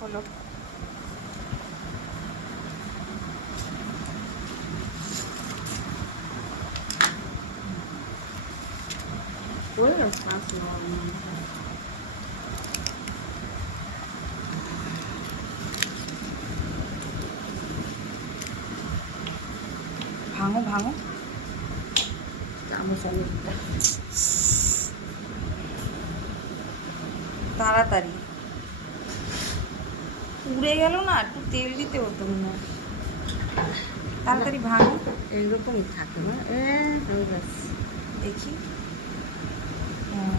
হলো। ভাঙো ভাঙো তাড়াতাড়ি উড়ে গেল না, একটু তেল দিতে হতো মনে হয়। তাড়াতাড়ি ভাঙো। এইরকমই থাকে না, দেখি। হ্যাঁ